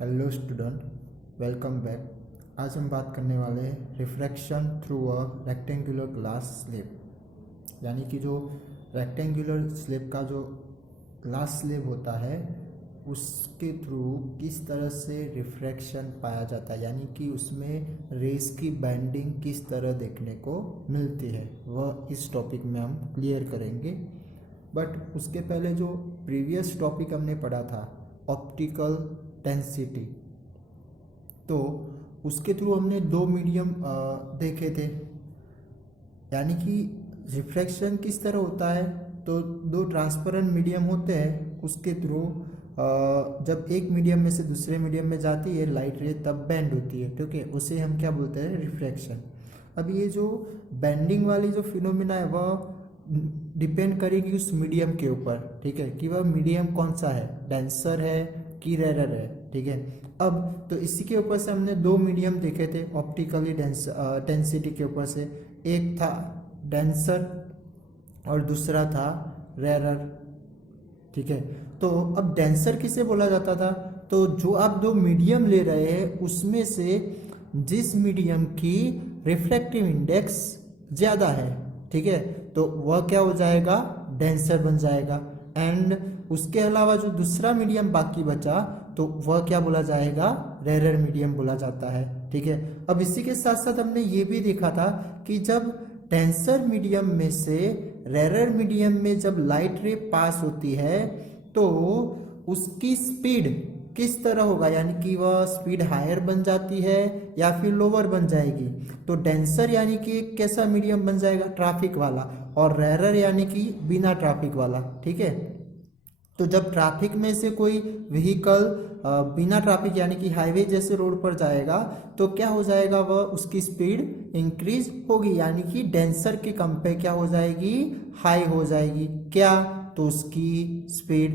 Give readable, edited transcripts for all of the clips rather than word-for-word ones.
Hello student, welcome back. आज हम बात करने वाले हैं refraction through a rectangular glass slab. यानी कि जो रेक्टेंगुलर स्लेब का जो ग्लास स्लेब होता है उसके थ्रू किस तरह से रिफ्रैक्शन पाया जाता है, यानी कि उसमें रेस की बैंडिंग किस तरह देखने को मिलती है, वह इस टॉपिक में हम क्लियर करेंगे। बट उसके पहले जो प्रीवियस टॉपिक हमने पढ़ा था ऑप्टिकल डेंसिटी, तो उसके थ्रू हमने दो मीडियम देखे थे। यानी कि रिफ्रैक्शन किस तरह होता है, तो दो ट्रांसपेरेंट मीडियम होते हैं, उसके थ्रू जब एक मीडियम में से दूसरे मीडियम में जाती है लाइट रे तब बेंड होती है, ठीक है। उसे हम क्या बोलते हैं, रिफ्रैक्शन। अब ये जो बेंडिंग वाली जो फिनोमिना है वह डिपेंड करेगी उस मीडियम के ऊपर, ठीक है, कि वह मीडियम कौन सा है, डेंसर है कि रेरर है, ठीक है। अब तो इसी के ऊपर से हमने दो मीडियम देखे थे ऑप्टिकली डेंसिटी के ऊपर से। एक था डेंसर और दूसरा था रेरर, ठीक है। तो अब डेंसर किसे बोला जाता था, तो जो आप दो मीडियम ले रहे हैं उसमें से जिस मीडियम की रिफ्रैक्टिव इंडेक्स ज़्यादा है, ठीक है, तो वह क्या हो जाएगा, डेंसर बन जाएगा। एंड उसके अलावा जो दूसरा मीडियम बाकी बचा तो वह क्या बोला जाएगा, रेरर मीडियम बोला जाता है, ठीक है। अब इसी के साथ साथ हमने ये भी देखा था कि जब डेंसर मीडियम में से रेरर मीडियम में जब लाइट रे पास होती है तो उसकी स्पीड किस तरह होगा, यानी कि वह स्पीड हायर बन जाती है या फिर लोअर बन जाएगी। तो डेंसर यानी कि एक कैसा मीडियम बन जाएगा, ट्रैफिक वाला, और रेरर यानी कि बिना ट्रैफिक वाला, ठीक है। तो जब ट्रैफिक में से कोई व्हीकल बिना ट्रैफिक यानी कि हाईवे जैसे रोड पर जाएगा तो क्या हो जाएगा, वह उसकी स्पीड इंक्रीज होगी, यानी कि डेंसर के कंपेयर क्या हो जाएगी, हाई हो जाएगी। क्या, तो उसकी स्पीड,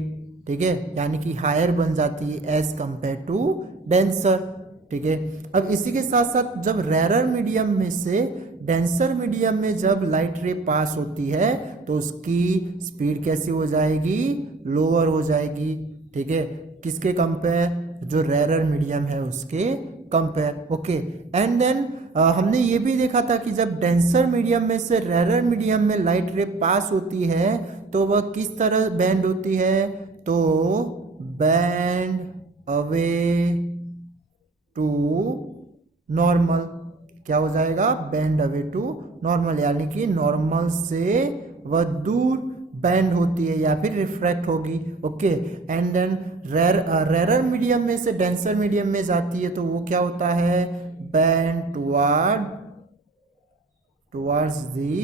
ठीक है, यानी कि हायर बन जाती है एज कंपेयर टू डेंसर, ठीक है। अब इसी के साथ साथ जब रेरर मीडियम में से डेंसर मीडियम में जब लाइट रे पास होती है तो उसकी स्पीड कैसी हो जाएगी, लोअर हो जाएगी, ठीक है, किसके कंपेयर, जो रेरर मीडियम है उसके कंपेयर, ओके। एंड देन हमने ये भी देखा था कि जब डेंसर मीडियम में से रेरर मीडियम में लाइट रे पास होती है तो वह किस तरह बैंड होती है, तो बैंड अवे टू नॉर्मल, क्या हो जाएगा, बैंड अवे टू नॉर्मल, यानी कि नॉर्मल से वह दूर बैंड होती है या फिर रिफ्रैक्ट होगी, okay. And then rarer medium में से डेंसर मीडियम में जाती है तो वो क्या होता है, band towards the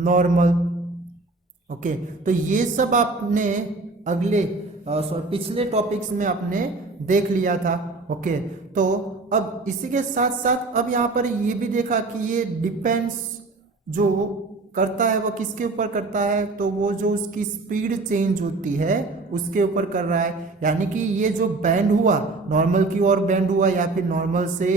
normal, okay. तो ये सब आपने अगले पिछले टॉपिक्स में आपने देख लिया था, ओके। तो अब इसी के साथ साथ अब यहाँ पर ये भी देखा कि ये डिपेंड्स जो करता है वह किसके ऊपर करता है, तो वो जो उसकी स्पीड चेंज होती है उसके ऊपर कर रहा है। यानी कि ये जो बैंड हुआ नॉर्मल की ओर बैंड हुआ या फिर नॉर्मल से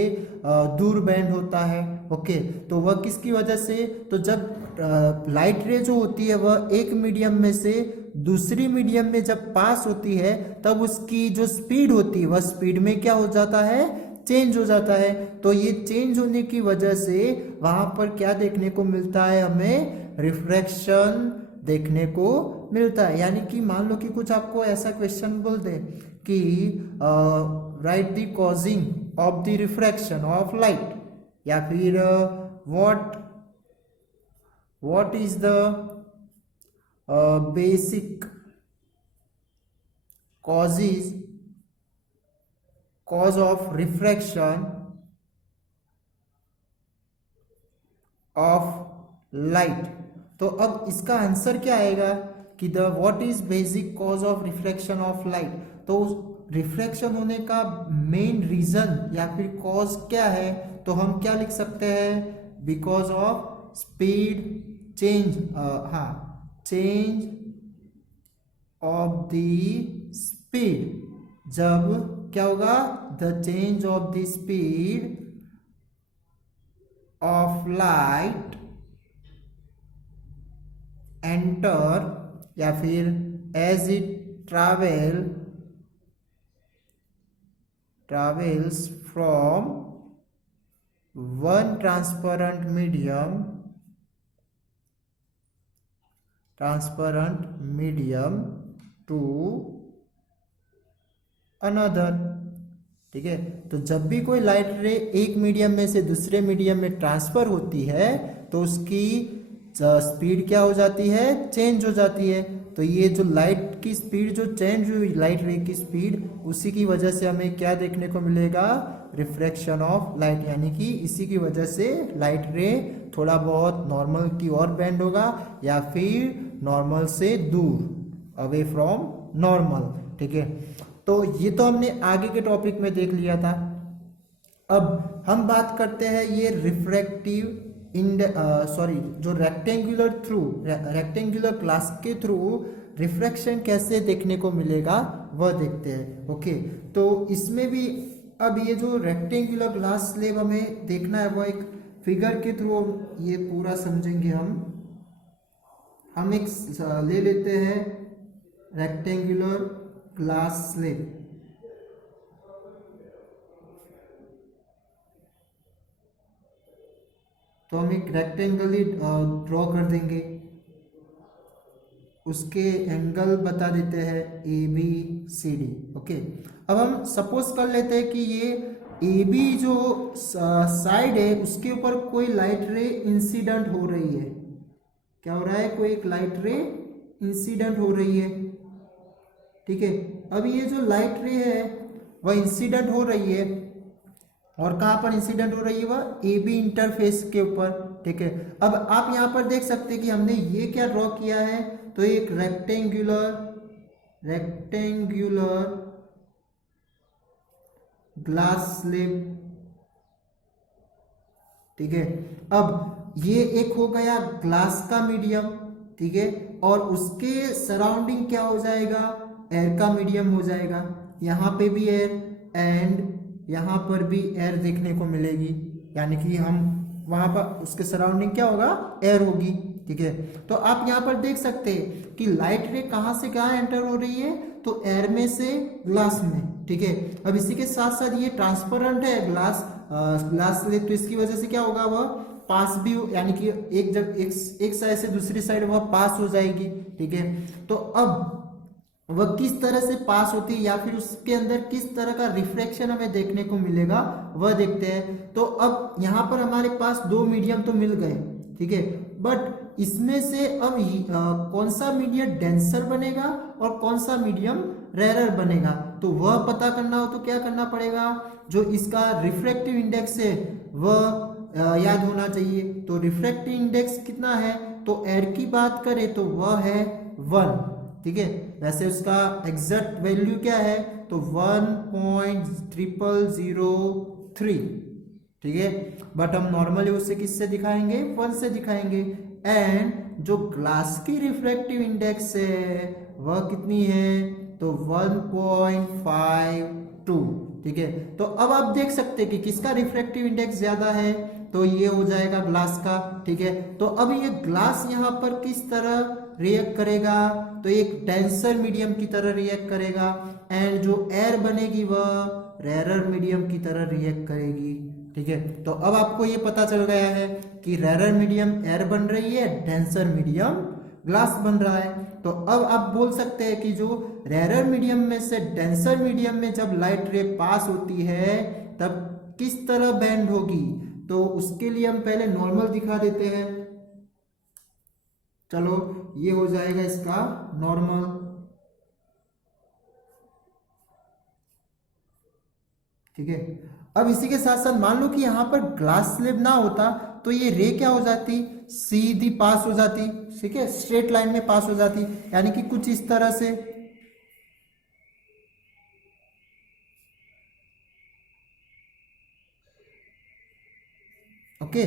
दूर बैंड होता है, ओके, तो वह किसकी वजह से, तो जब लाइट रे जो होती है वह एक मीडियम में से दूसरी मीडियम में जब पास होती है तब उसकी जो स्पीड होती है वह स्पीड में क्या हो जाता है, चेंज हो जाता है। तो ये चेंज होने की वजह से वहां पर क्या देखने को मिलता है, हमें रिफ्रैक्शन देखने को मिलता है। यानी कि मान लो कि कुछ आपको ऐसा क्वेश्चन बोल दे कि right the causing of the refraction of light, या फिर what is the basic cause of refraction of light, तो अब इसका आंसर क्या आएगा कि the what is basic cause of reflection of light, तो रिफ्लेक्शन होने का मेन रीजन या फिर कॉज क्या है, तो हम क्या लिख सकते हैं, बिकॉज ऑफ स्पीड चेंज, हाँ, चेंज ऑफ द स्पीड, जब क्या होगा, the change of the speed of light enter, या फिर as it travel travels from one transparent medium to another। ठीक है, तो जब भी कोई लाइट रे एक मीडियम में से दूसरे मीडियम में ट्रांसफर होती है तो उसकी स्पीड क्या हो जाती है, चेंज हो जाती है। तो ये जो लाइट की स्पीड जो चेंज हुई, लाइट रे की स्पीड, उसी की वजह से हमें क्या देखने को मिलेगा, रिफ्रैक्शन ऑफ लाइट। यानी कि इसी की वजह से लाइट रे थोड़ा बहुत नॉर्मल की ओर बेंड होगा या फिर नॉर्मल से दूर, अवे फ्रॉम नॉर्मल। ठीक है, तो ये तो हमने आगे के टॉपिक में देख लिया था। अब हम बात करते हैं ये रिफ्रैक्टिव जो रेक्टेंगुलर ग्लास के थ्रू रिफ्रैक्शन कैसे देखने को मिलेगा वह देखते हैं। ओके, तो इसमें भी अब ये जो रेक्टेंगुलर ग्लास स्लेब हमें देखना है वह एक फिगर के थ्रू ये पूरा समझेंगे। हम एक ले लेते हैं रेक्टेंगुलर ग्लास स्लेब। तो हम एक रेक्टेंगल ही ड्रॉ कर देंगे, उसके एंगल बता देते हैं ABCD। ओके, अब हम सपोज कर लेते हैं कि ये AB जो साइड है उसके ऊपर कोई लाइट रे इंसिडेंट हो रही है। क्या हो रहा है, कोई एक लाइट रे इंसिडेंट हो रही है। ठीक है, अब ये जो लाइट रे है वह इंसिडेंट हो रही है, और कहाँ पर इंसिडेंट हो रही है, वह AB इंटरफेस के ऊपर। ठीक है, अब आप यहाँ पर देख सकते हैं कि हमने ये क्या ड्रॉ किया है, तो एक रेक्टेंगुलर ग्लास स्लेब। ठीक है, अब ये एक हो गया ग्लास का मीडियम। ठीक है, और उसके सराउंडिंग क्या हो जाएगा, एयर का मीडियम हो जाएगा। यहाँ पे भी एयर एंड यहाँ पर भी एयर देखने को मिलेगी, यानी कि हम वहां पर उसके सराउंडिंग क्या होगा, एयर होगी। ठीक है, तो आप यहाँ पर देख सकते हैं कि लाइट रे कहाँ से कहाँ एंटर हो रही है, तो एयर में से ग्लास में। ठीक है, अब इसी के साथ साथ ये ट्रांसपेरेंट है ग्लास ले, तो इसकी वजह से क्या होगा, वह पास भी, यानी कि एक साइड से दूसरी साइड वह पास हो जाएगी। ठीक है, तो अब वह किस तरह से पास होती है या फिर उसके अंदर किस तरह का रिफ्रैक्शन हमें देखने को मिलेगा वह देखते हैं। तो अब यहाँ पर हमारे पास दो मीडियम तो मिल गए। ठीक है, बट इसमें से अब कौन सा मीडियम डेंसर बनेगा और कौन सा मीडियम रेयर बनेगा, तो वह पता करना हो तो क्या करना पड़ेगा, जो इसका रिफ्रैक्टिव इंडेक्स है वह याद होना चाहिए। तो रिफ्रैक्टिव इंडेक्स कितना है, तो एयर की बात करें तो वह है 1। ठीक है, वैसे उसका एग्जैक्ट वैल्यू क्या है, तो 1.0003। ठीक है, बट हम नॉर्मली उसे किससे दिखाएंगे, 1 से दिखाएंगे। एंड जो ग्लास की रिफ्रैक्टिव इंडेक्स है वह कितनी है, तो 1.52। ठीक है, तो अब आप देख सकते हैं कि किसका रिफ्रैक्टिव इंडेक्स ज्यादा है, तो ये हो जाएगा ग्लास का। ठीक है, तो अब ये ग्लास यहाँ पर किस तरह रिएक्ट करेगा, तो एक डेंसर मीडियम की तरह रिएक्ट करेगा, एंड जो एयर बनेगी वह रेयर मीडियम की तरह रिएक्ट करेगी। ठीक है, तो अब आपको ये पता चल गया है कि रेयर मीडियम एयर बन रही है, डेंसर मीडियम ग्लास बन रहा है। तो अब आप बोल सकते हैं कि जो रेयर मीडियम में से डेंसर मीडियम में जब लाइट रे पास होती है तब किस तरह बेंड होगी, तो उसके लिए हम पहले नॉर्मल दिखा देते हैं। चलो, ये हो जाएगा इसका नॉर्मल। ठीक है, अब इसी के साथ साथ मान लो कि यहां पर ग्लास स्लेब ना होता तो ये रे क्या हो जाती, सीधी पास हो जाती। ठीक है, स्ट्रेट लाइन में पास हो जाती, यानी कि कुछ इस तरह से। ओके,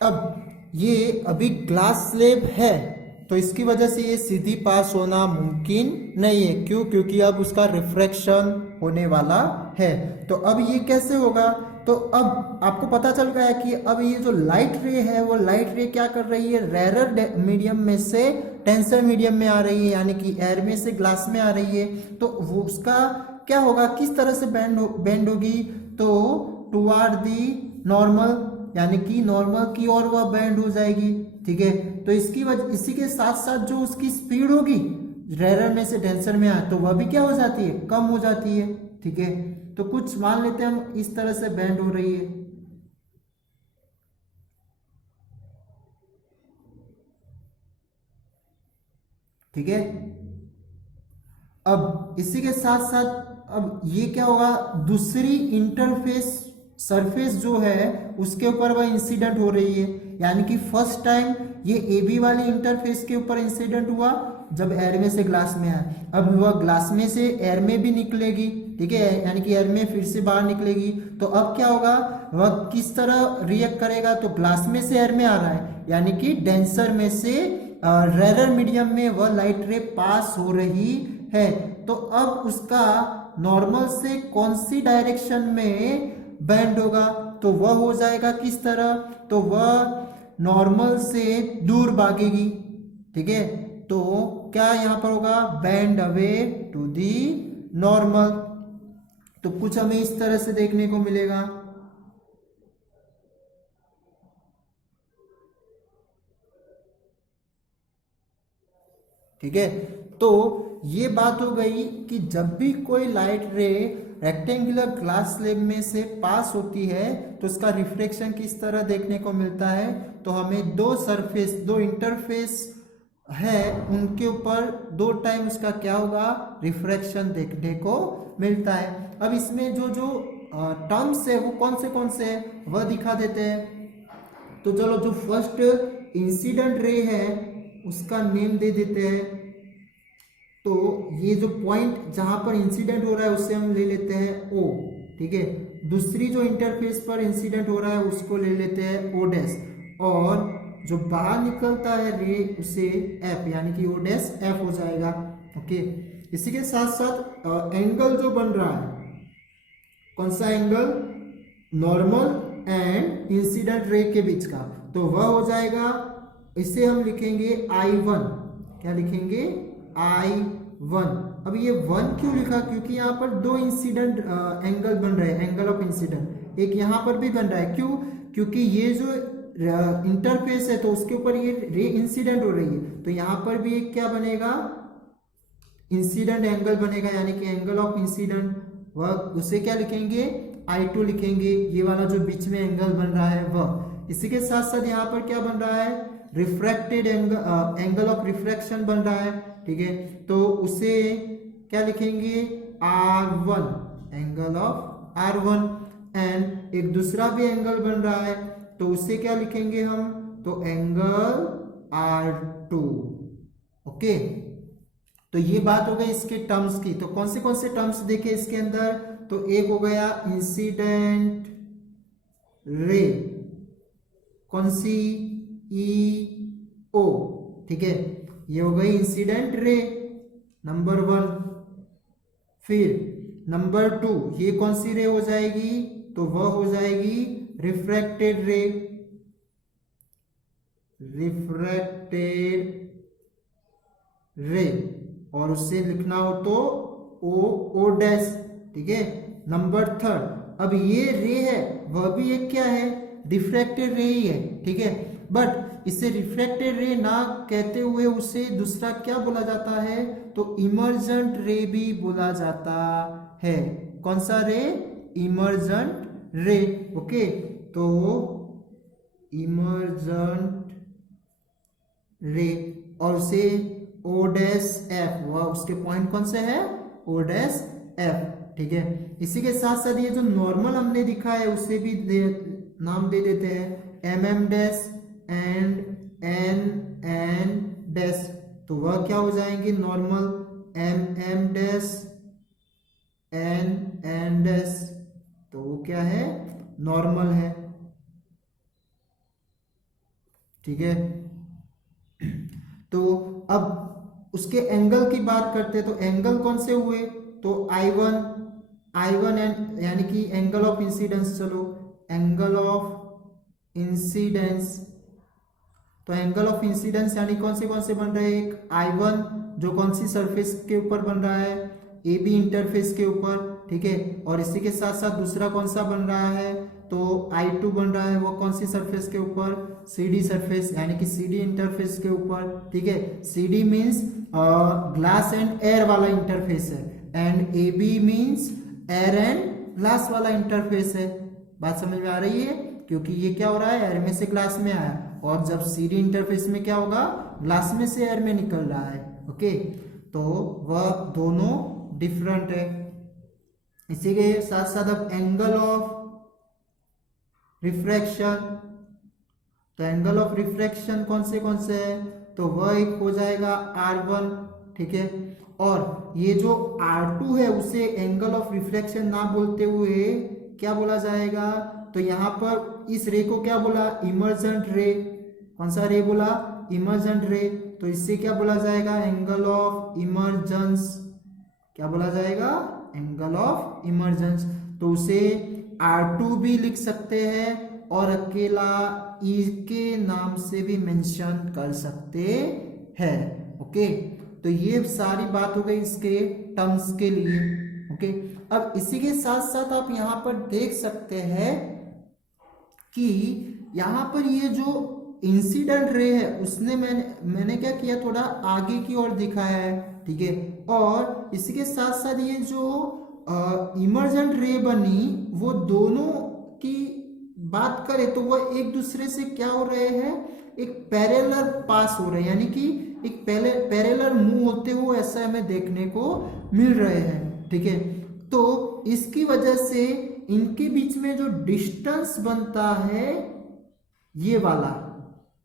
अब ये अभी ग्लास स्लेब है तो इसकी वजह से ये सीधी पास होना मुमकिन नहीं है। क्यों, क्योंकि अब उसका रिफ्रैक्शन होने वाला है। तो अब ये कैसे होगा, तो अब आपको पता चल गया है कि अब ये जो लाइट रे है वो लाइट रे क्या कर रही है, रेयर मीडियम में से डेंसर मीडियम में आ रही है, यानी कि एयर में से ग्लास में आ रही है। तो वो उसका क्या होगा, किस तरह से बेंड होगी, तो टुवार्ड दी नॉर्मल, यानी कि नॉर्मल की ओर वह बेंड हो जाएगी। ठीक है, तो इसकी वजह, इसी के साथ साथ जो उसकी स्पीड होगी रेरर में से डेंसर में आए तो वह भी क्या हो जाती है, कम हो जाती है। ठीक है, तो कुछ मान लेते हैं हम इस तरह से बेंड हो रही है। ठीक है, अब इसी के साथ साथ अब ये क्या होगा, दूसरी इंटरफेस सरफेस जो है उसके ऊपर वह इंसिडेंट हो रही है, यानी कि फर्स्ट टाइम ये ए बी वाली इंटरफेस के ऊपर इंसिडेंट हुआ जब एयर में से ग्लास में आया, अब वह ग्लास में से एयर में भी निकलेगी। ठीक है, यानी कि एयर में फिर से बाहर निकलेगी, तो अब क्या होगा, वह किस तरह रिएक्ट करेगा, तो ग्लास में से एयर में आ रहा है, यानी कि डेंसर में से रेरर मीडियम में वह लाइट रे पास हो रही है। तो अब उसका नॉर्मल से कौन सी डायरेक्शन में बेंड होगा, तो वह हो जाएगा किस तरह, तो वह नॉर्मल से दूर भागेगी। ठीक है, तो क्या यहां पर होगा, bend away to the normal. तो कुछ हमें इस तरह से देखने को मिलेगा। ठीक है, तो ये बात हो गई कि जब भी कोई लाइट रे रेक्टेंगुलर ग्लास स्लैब में से पास होती है तो उसका रिफ्लेक्शन किस तरह देखने को मिलता है, तो हमें दो सरफेस, दो इंटरफेस है, उनके ऊपर दो टाइम उसका क्या होगा, रिफ्रैक्शन देखने को मिलता है। अब इसमें जो जो टर्म्स है वो कौन से है वह दिखा देते हैं। तो चलो, जो फर्स्ट इंसिडेंट रे है उसका नेम दे देते हैं। तो ये जो पॉइंट जहां पर इंसिडेंट हो रहा है उससे हम ले लेते हैं O। ठीक है, दूसरी जो इंटरफेस पर इंसिडेंट हो रहा है उसको ले लेते हैं O डैश, और जो बाहर निकलता है रे उसे F, यानी कि O डैश F हो जाएगा। ओके, इसी के साथ साथ एंगल जो बन रहा है, कौन सा angle, normal and incident ray के बीच का, तो वह हो जाएगा, इसे हम लिखेंगे I1। क्या लिखेंगे, I1। अब ये 1 क्यों लिखा, क्योंकि यहाँ पर दो इंसिडेंट एंगल बन रहे हैं, एंगल ऑफ इंसिडेंट, एक यहाँ पर भी बन रहा है। क्यों, क्योंकि ये जो इंटरफेस है तो उसके ऊपर ये रे इंसिडेंट हो रही है, तो यहाँ पर भी एक क्या बनेगा, इंसिडेंट एंगल बनेगा, यानी कि एंगल ऑफ इंसिडेंट, वह उसे क्या लिखेंगे, I2 लिखेंगे, ये वाला जो बीच में एंगल बन रहा है वह। इसी के साथ साथ यहाँ पर क्या बन रहा है, refracted angle, angle of refraction बन रहा है। ठीक है, तो उसे क्या लिखेंगे, R1, angle of R1। And एक दूसरा भी एंगल बन रहा है तो उसे क्या लिखेंगे हम, तो एंगल R2। ओके, तो ये बात हो गई इसके टर्म्स की। तो कौन से टर्म्स देखे इसके अंदर, तो एक हो गया इंसिडेंट रे, कौन सी, EO। ठीक है, ये हो गई इंसिडेंट रे नंबर 1। फिर नंबर 2, ये कौन सी रे हो जाएगी, तो वह हो जाएगी रिफ्रैक्टेड रे, रिफ्रैक्टेड रे, और उससे लिखना हो तो O डैश। ठीक है, नंबर 3, अब ये रे है वह भी एक क्या है, रिफ्रैक्टेड रे ही है। ठीक है, बट इसे रिफ्रैक्टेड रे ना कहते हुए उसे दूसरा क्या बोला जाता है, तो इमर्जेंट रे भी बोला जाता है। कौन सा रे, इमर्जेंट रे। ओके, तो इमर्जेंट रे, और उसे O डैश F, वह उसके पॉइंट कौन से है, O डैश F। ठीक है, इसी के साथ साथ ये जो नॉर्मल हमने दिखा है उसे भी नाम दे देते हैं, MM dash and NN dash, तो वह क्या हो जाएंगे, normal, MM dash NN dash, तो वो क्या है, नॉर्मल है। ठीक है, तो अब उसके एंगल की बात करते हैं, तो एंगल कौन से हुए, तो I1 एंड, यानी कि एंगल ऑफ इंसिडेंस। चलो, एंगल ऑफ इंसिडेंस, तो एंगल ऑफ इंसिडेंस यानी कौन से बन रहे हैं, एक I1 जो कौन सी सरफेस के ऊपर बन रहा है, ए बी इंटरफेस के ऊपर, ठीक है। और इसी के साथ साथ दूसरा कौन सा बन रहा है, तो I2 बन रहा है, वो कौन सी सरफेस के ऊपर, CD सरफेस, यानी कि CD इंटरफेस के ऊपर, ठीक है। CD means glass and air वाला इंटरफेस है, and AB means air and glass वाला इंटरफेस है। बात समझ में आ रही है, क्योंकि ये क्या हो रहा है, एयर में से ग्लास में आया, और जब CD इंटरफेस में क्या होगा, ग्लास में से एयर में निकल रहा है, ओके। तो वह दोनों डिफरेंट है। इसी के साथ साथ अब एंगल ऑफ रिफ्रैक्शन, तो एंगल ऑफ रिफ्रैक्शन कौन से है, तो वह एक हो जाएगा R1, ठीक है। और ये जो R2 है उसे एंगल ऑफ रिफ्रैक्शन ना बोलते हुए क्या बोला जाएगा, तो यहाँ पर इस रे को क्या बोला, इमर्जेंट रे। कौन सा रे बोला, इमर्जेंट रे, तो इससे क्या बोला जाएगा, एंगल ऑफ इमर्जेंस। क्या बोला जाएगा, एंगल ऑफ इमर्जेंस। तो उसे R2 भी लिख सकते हैं और अकेला E के नाम से भी मेंशन कर सकते हैं, ओके। तो ये सारी बात हो गई इसके टर्म्स के लिए, ओके। अब इसी के साथ साथ आप यहाँ पर देख सकते हैं कि यहाँ पर ये जो इंसिडेंट रे है उसने मैंने क्या किया, थोड़ा आगे की ओर दिखाया है, ठीक है। और इसी के साथ साथ ये जो इमर्जेंट रे बनी, वो दोनों की बात करें तो वह एक दूसरे से क्या हो रहे हैं, एक पैरेलल पास हो रहे हैं, यानी कि एक पैरेलल मूव होते हुए ऐसा हमें देखने को मिल रहे हैं, ठीक है। तो इसकी वजह से इनके बीच में जो डिस्टेंस बनता है, ये वाला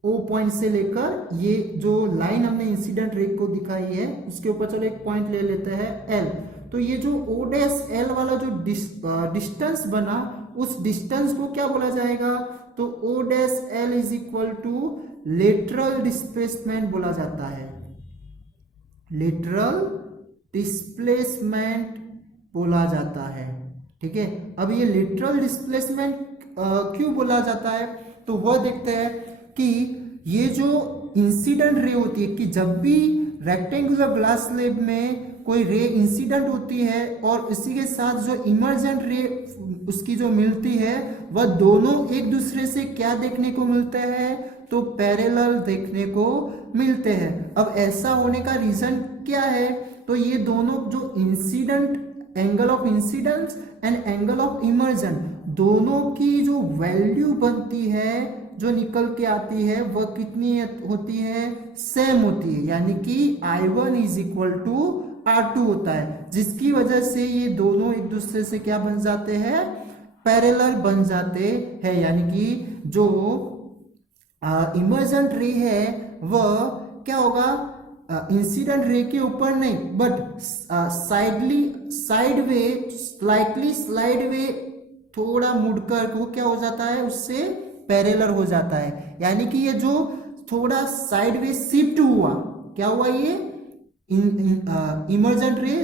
O पॉइंट से लेकर ये जो लाइन हमने इंसिडेंट रे को दिखाई है उसके ऊपर चलो एक पॉइंट ले लेते हैं L। तो ये जो O' L वाला जो डिस्टेंस बना, उस डिस्टेंस को क्या बोला जाएगा, तो O' L is equal to lateral displacement बोला जाता है। लेटरल डिस्प्लेसमेंट बोला जाता है, ठीक है। अब ये लेटरल डिस्प्लेसमेंट क्यों बोला जाता है, तो वह देखते हैं कि ये जो इंसिडेंट रे होती है, कि जब भी रेक्टेंगुलर ग्लास स्लैब में कोई रे इंसिडेंट होती है और इसी के साथ जो इमर्जेंट रे उसकी जो मिलती है, वह दोनों एक दूसरे से क्या देखने को मिलते हैं, तो पैरेलल देखने को मिलते हैं। अब ऐसा होने का रीजन क्या है, तो ये दोनों जो incident, angle of incidence and angle of immersion, दोनों की जो वैल्यू बनती है, जो निकल के आती है, वह कितनी होती है, सेम होती है, यानी कि I1 is equal to R2 होता है, जिसकी वजह से ये दोनों एक दूसरे से क्या बन जाते हैं, पैरेलल बन जाते हैं। यानी कि जो इमर्जेंट रे है वह क्या होगा, इंसिडेंट रे के ऊपर नहीं, बट स्लाइटली साइड वे थोड़ा मुड़कर वो क्या हो जाता है, उससे पैरेलल हो जाता है। यानी कि ये जो थोड़ा साइडवे शिफ्ट हुआ, क्या हुआ, ये इमर्जेंट रे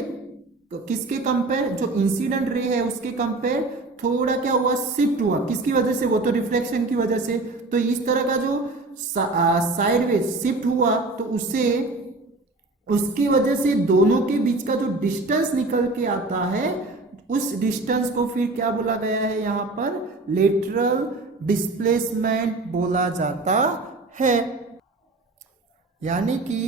किसके कंपेयर, जो इंसिडेंट रे है उसके कंपेयर थोड़ा क्या हुआ, शिफ्ट हुआ। किसकी वजह से, वो तो रिफ्लेक्शन की वजह से। तो इस तरह का जो साइडवे शिफ्ट हुआ, तो उसकी वजह से दोनों के बीच का जो डिस्टेंस निकल के आता है, उस डिस्टेंस को फिर क्या बोला गया है, यहाँ पर लेटरल डिस्प्लेसमेंट बोला जाता है। यानी कि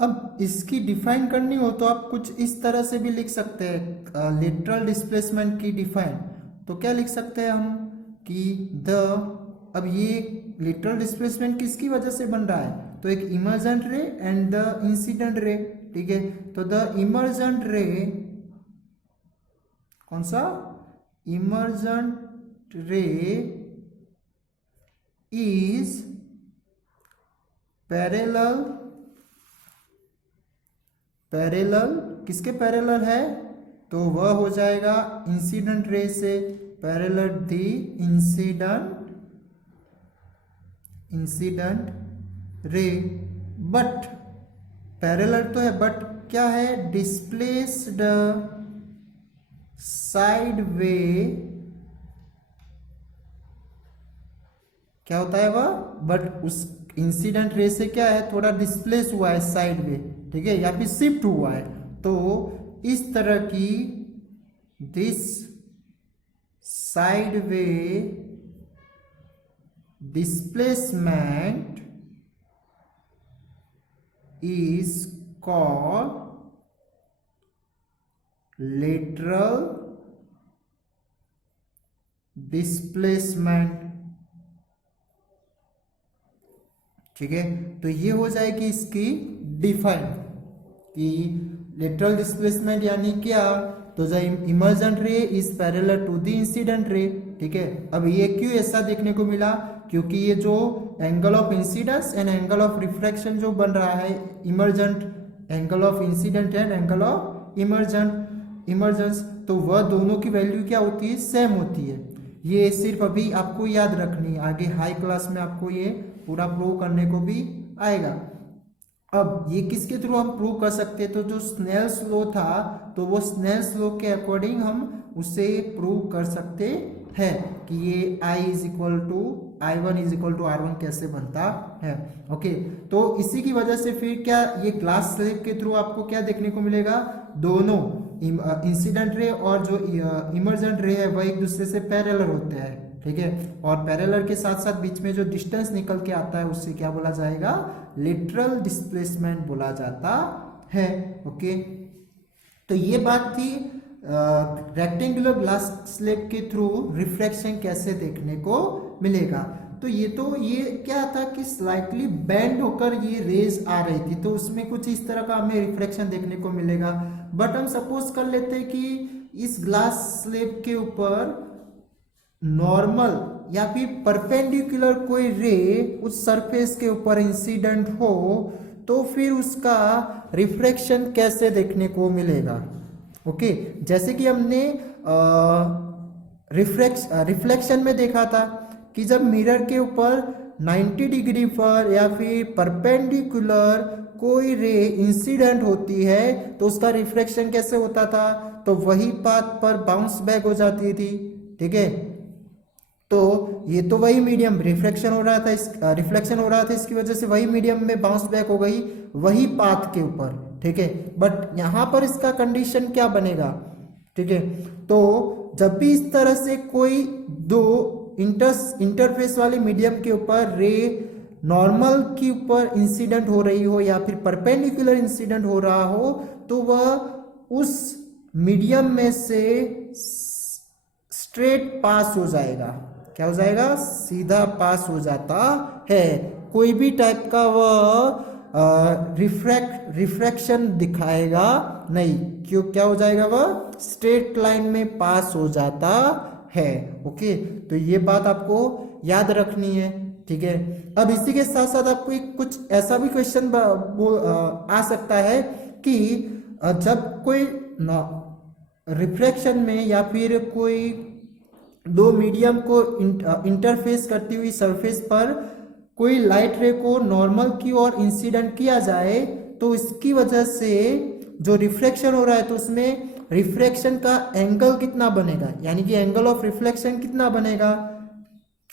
अब इसकी डिफाइन करनी हो तो आप कुछ इस तरह से भी लिख सकते हैं, लेटरल डिस्प्लेसमेंट की डिफाइन। तो क्या लिख सकते हैं हम कि अब ये लेटरल डिस्प्लेसमेंट किसकी वजह से बन रहा है, तो एक इमर्जेंट रे एंड द इंसिडेंट रे, ठीक है। तो द इमर्जेंट रे, कौन सा, इमर्जेंट रे इज पैरेलल किसके पैरेलल है, तो वह हो जाएगा इंसिडेंट रे से, पैरेलल द इंसिडेंट रे। बट पैरेलल तो है, बट क्या है, डिस्प्लेस्ड साइड वे, क्या होता है वह, बट उस इंसिडेंट रे से क्या है, थोड़ा डिस्प्लेस हुआ है साइड वे, ठीक है, या फिर शिफ्ट हुआ है। तो इस तरह की this sideway displacement is called lateral displacement। ठीक है, तो ये हो जाएगी इसकी डिफाइन कि लेटरल डिस्प्लेसमेंट यानी क्या, तो the emergent ray is parallel to the incident ray. ठीक है, अब ये क्यों ऐसा देखने को मिला, क्योंकि ये जो angle of incidence and angle of refraction जो बन रहा है, emergent angle of incident and angle of emergence, तो वह दोनों की वैल्यू क्या होती है, सेम होती है। ये सिर्फ अभी आपको याद रखनी है, आगे हाई क्लास में आपको ये पूरा प्रूव करने को भी आएगा। अब ये किसके थ्रू हम प्रूव कर सकते हैं, तो जो स्नेल्स लॉ था, तो वो स्नेल्स लॉ के अकॉर्डिंग हम उसे प्रूव कर सकते हैं कि ये I is equal to I1 is equal to R1 कैसे बनता है। ओके, तो इसी की वजह से फिर क्या, ये ग्लास स्लैब के थ्रू आपको क्या देखने को मिलेगा, दोनों इंसिडेंट रे और जो इमर्जेंट रे है वह एक दूसरे से पैरेलल होते हैं। ठीक है, और पैरेलल के साथ साथ बीच में जो डिस्टेंस निकल के आता है उससे क्या बोला जाएगा, लेटरल डिस्प्लेसमेंट बोला जाता है। ओके, तो ये बात थी रेक्टेंगुलर ग्लास स्लैब के थ्रू रिफ्रैक्शन कैसे देखने को मिलेगा। तो ये क्या था कि स्लाइटली बेंड होकर ये रेज आ रही थी, तो उसमें कुछ इस तरह का हमें रिफ्रैक्शन देखने को मिलेगा। बट हम सपोज कर लेते हैं कि इस ग्लास स्लैब के ऊपर नॉर्मल या फिर परपेंडिकुलर कोई रे उस सरफेस के ऊपर इंसिडेंट हो, तो फिर उसका रिफ्रैक्शन कैसे देखने को मिलेगा। ओके, जैसे कि हमने रिफ्लेक्शन में देखा था कि जब मिरर के ऊपर 90 डिग्री पर या फिर परपेंडिकुलर कोई रे इंसिडेंट होती है तो उसका रिफ्रैक्शन कैसे होता था, तो वही पाथ पर बाउंस बैक हो जाती थी। ठीक है, तो ये तो वही मीडियम रिफ्लेक्शन हो रहा था, रिफ्लेक्शन हो रहा था, इसकी वजह से वही मीडियम में बाउंस बैक हो गई वही पाथ के ऊपर। ठीक है, बट यहां पर इसका कंडीशन क्या बनेगा। ठीक है, तो जब भी इस तरह से कोई दो इंटरफेस वाले मीडियम के ऊपर रे नॉर्मल के ऊपर इंसिडेंट हो रही हो या फिर परपेंडिकुलर इंसिडेंट हो रहा हो, तो वह उस मीडियम में से स्ट्रेट पास हो जाएगा। क्या हो जाएगा, सीधा पास हो जाता है, कोई भी टाइप का वह रिफ्रैक्शन दिखाएगा नहीं। क्यों, क्या हो जाएगा, वह स्ट्रेट लाइन में पास हो जाता है। ओके, तो ये बात आपको याद रखनी है। ठीक है, अब इसी के साथ साथ आपको एक कुछ ऐसा भी क्वेश्चन आ सकता है कि जब कोई रिफ्रैक्शन में या फिर कोई दो मीडियम को इंटरफेस करती हुई सरफेस पर कोई लाइट रे को नॉर्मल की ओर इंसिडेंट किया जाए, तो इसकी वजह से जो रिफ्रैक्शन हो रहा है तो उसमें रिफ्रैक्शन का एंगल कितना बनेगा, यानी कि एंगल ऑफ रिफ्लेक्शन कितना बनेगा,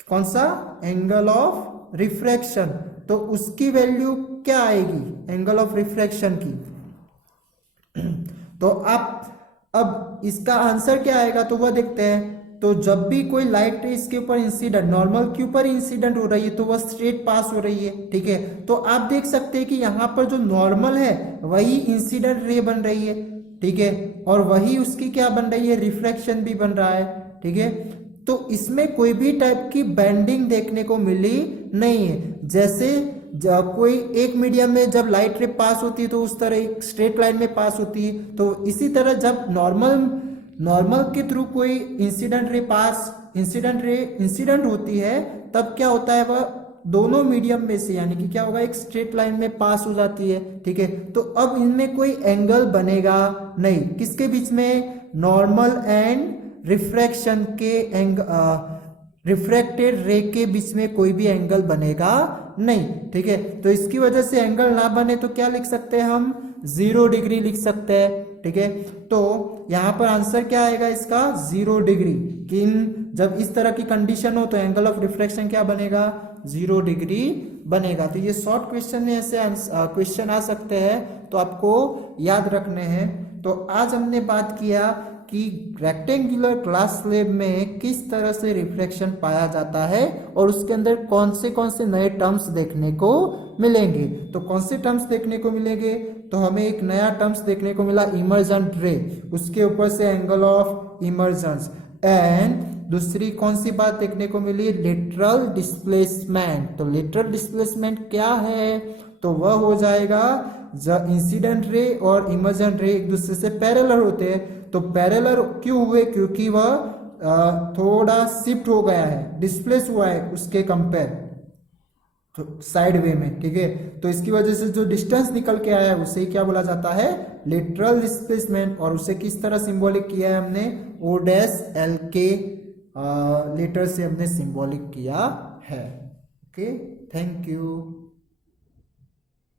कौन सा, एंगल ऑफ रिफ्रैक्शन। तो उसकी वैल्यू क्या आएगी एंगल ऑफ रिफ्रैक्शन की। तो आप अब इसका आंसर क्या आएगा तो वह देखते हैं। तो जब भी कोई लाइट रे इसके ऊपर इंसिडेंट नॉर्मल के ऊपर इंसिडेंट हो रही है तो वह स्ट्रेट पास हो रही है। ठीक है, तो आप देख सकते हैं कि यहाँ पर जो नॉर्मल है वही इंसिडेंट रे बन रही है। ठीक है, और वही उसकी क्या बन रही है, रिफ्रैक्शन भी बन रहा है। ठीक है, तो इसमें कोई भी टाइप की बेंडिंग देखने को मिली नहीं है। जैसे जब कोई एक मीडियम में जब लाइट रे पास होती है तो उस तरह एक स्ट्रेट लाइन में पास होती है, तो इसी तरह जब नॉर्मल के थ्रू कोई इंसिडेंट रे इंसिडेंट होती है तब क्या होता है, वह दोनों मीडियम में से यानी कि क्या होगा, एक स्ट्रेट लाइन में पास हो जाती है। ठीक है, तो अब इनमें कोई एंगल बनेगा नहीं, किसके बीच में, नॉर्मल एंड रिफ्रैक्शन के रिफ्रैक्टेड रे के बीच में कोई भी एंगल बनेगा नहीं। ठीक है, तो इसकी वजह से एंगल ना बने तो क्या लिख सकते हैं हम, 0 डिग्री लिख सकते हैं। ठीक है, तो यहां पर आंसर क्या आएगा इसका, 0 डिग्री। जब इस तरह की कंडीशन हो तो एंगल ऑफ रिफ्रैक्शन क्या बनेगा, 0 डिग्री बनेगा। तो ये शॉर्ट क्वेश्चन में ऐसे क्वेश्चन आ सकते हैं, तो आपको याद रखने हैं। तो आज हमने बात किया कि रेक्टेंगुलर ग्लास स्लैब में किस तरह से रिफ्लेक्शन पाया जाता है और उसके अंदर कौन से नए टर्म्स देखने को मिलेंगे। तो कौन से टर्म्स देखने को मिलेंगे, तो हमें एक नया टर्म्स देखने को मिला इमर्जेंट रे, उसके ऊपर से एंगल ऑफ इमर्जेंस, एंड दूसरी कौन सी बात देखने को मिली, लेटरल डिस्प्लेसमेंट। तो लेटरल डिस्प्लेसमेंट क्या है, तो वह हो जाएगा जब इंसिडेंट रे और इमर्जेंट रे एक दूसरे से पैरेलल होते हैं। तो पैरेलल क्यों हुए, क्योंकि वह थोड़ा शिफ्ट हो गया है, डिस्प्लेस हुआ है उसके कंपेयर तो साइड वे में, ठीक है। तो इसकी वजह से जो डिस्टेंस निकल के आया है उसे ही क्या बोला जाता है, लेटरल डिस्प्लेसमेंट। और उसे किस तरह सिंबॉलिक किया है हमने, ओ डैश एल के लेटर से हमने सिंबॉलिक किया है। Okay, thank you.